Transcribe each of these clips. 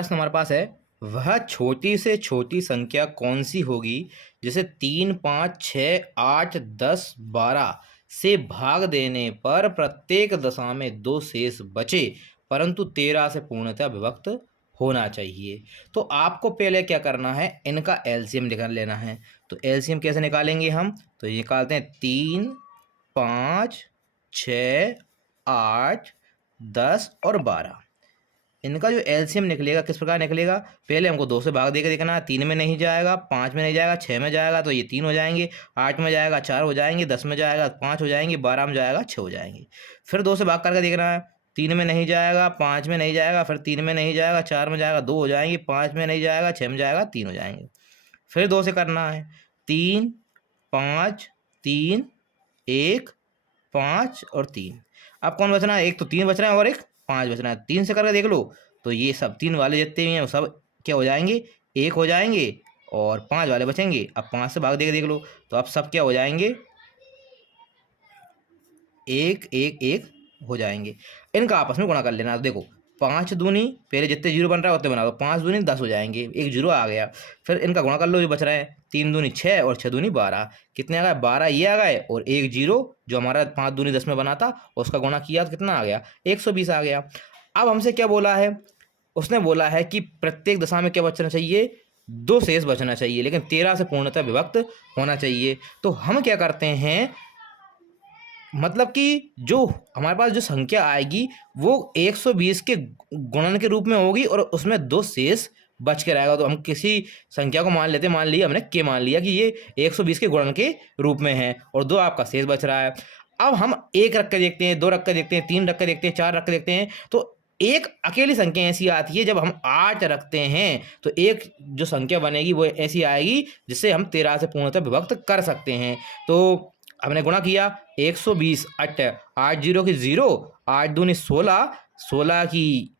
प्रश्न हमारे पास है, वह छोटी से छोटी संख्या कौन सी होगी जिसे 3, 5, 6, 8, 10, 12 से भाग देने पर प्रत्येक दशा में 2 शेष बचे परंतु 13 से पूर्णतः विभक्त होना चाहिए। तो आपको पहले क्या करना है, इनका एलसीएम निकाल लेना है। तो एलसीएम कैसे निकालेंगे हम, तो ये निकालते हैं 3, 5, 6, 8, 10 और 12। इनका जो एलसीएम निकलेगा किस प्रकार निकलेगा, पहले हमको 2 से भाग देकर देखना है। 3 में नहीं जाएगा, 5 में नहीं जाएगा, 6 में जाएगा तो ये 3 हो जाएंगे, 8 में जाएगा 4 हो जाएंगे, 10 में जाएगा 5 हो जाएंगे, 12 में जाएगा 6 हो जाएंगे। फिर 2 से भाग करके देखना है, 3 में नहीं जाएगा, 5 में नहीं जाएगा, फिर 3 में नहीं जाएगा, 4 में जाएगा 2 हो जाएंगे, 5 में नहीं जाएगा, 6 में जाएगा 3 हो जाएंगे। फिर 2 से करना है, 3, 5, 3, 1, 5 और 3। अब कौन बचना है, एक तो 3 बच रहा है और एक 5 बच रहा है। 3 से करके देख लो तो ये सब 3 वाले जितने भी हैं वो सब क्या हो जाएंगे, 1 हो जाएंगे और 5 वाले बचेंगे। अब 5 से भाग देके देख लो तो अब सब क्या हो जाएंगे, 1, 1, 1 हो जाएंगे। इनका आपस में गुणा कर लेना। तो देखो 5 दूनी, पहले जितने जीरो बन रहा है उतने बना दो, 5 दूनी 10 हो जाएंगे, एक जीरो आ गया। फिर इनका गुणा कर लो, जो बच रहा है 3 दूनी 6 और 6 दूनी 12। कितने आ गए, 12 ये आ गए और एक जीरो जो हमारा 5 दूनी 10 में बना था उसका गुणा किया तो कितना आ गया, 120 आ गया। अब हमसे क्या बोला है, उसने बोला है कि प्रत्येक दशा में क्या बचना चाहिए, 2 शेष बचना चाहिए, लेकिन 13 से पूर्णतः विभक्त होना चाहिए। तो हम क्या करते हैं, मतलब कि जो हमारे पास जो संख्या आएगी वो 120 के गुणन के रूप में होगी और उसमें 2 शेष बच के रहेगा। तो हम किसी संख्या को मान लेते हैं, मान लिया हमने के, मान लिया कि ये 120 के गुणन के रूप में है और 2 आपका शेष बच रहा है। अब हम 1 रख के देखते हैं, 2 रख के देखते हैं, 3 रख के देखते हैं, 4 रख के देखते हैं। तो एक अकेली संख्या ऐसी आती है, जब हम 8 रखते हैं तो एक जो संख्या बनेगी वो ऐसी आएगी जिससे हम 13 से पूर्णतः विभक्त कर सकते हैं। तो हमने गुणा किया, 120 8, 8 जीरो की 0, 8 दूनी 16, 16 की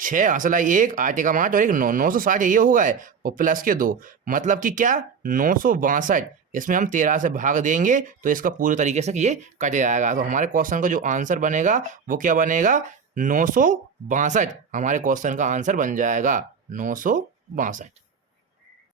6, हंसला 1, 8 एकम 8 और एक 9, 960 ये होगा है और प्लस के 2, मतलब कि क्या 962। इसमें हम 13 से भाग देंगे तो इसका पूरे तरीके से ये कट जाएगा। तो हमारे क्वेश्चन का जो आंसर बनेगा वो क्या बनेगा, 962 हमारे क्वेश्चन का आंसर बन जाएगा, 962।